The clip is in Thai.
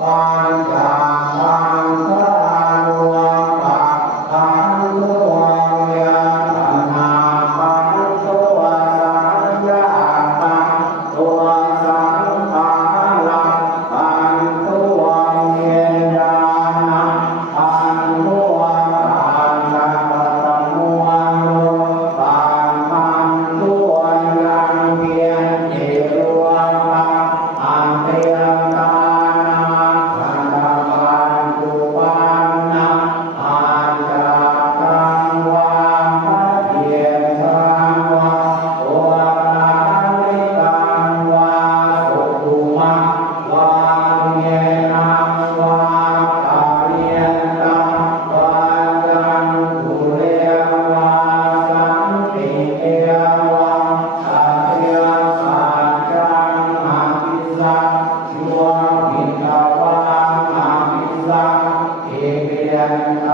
ปัญญาปังทาลวงปักขันลวงเวียนปัญหาปังตัวสัญญาปังตัวสังขารปังตัวเย็นญาณปังตัวปัญญาปังมัวปังมันตัวยังเพียรเจริญปังอันเทียมตานาขันธปันตุปันนาอาจาตังวาพระเทียนทังวาตัวนาลิกังวาสุขุมังวาเยนังวาตาเยตังวาจันตุเรวาสันติเอวาสัพเพสัจจังอาภิสังโยภิกขวาอาภิสังเอเปียนต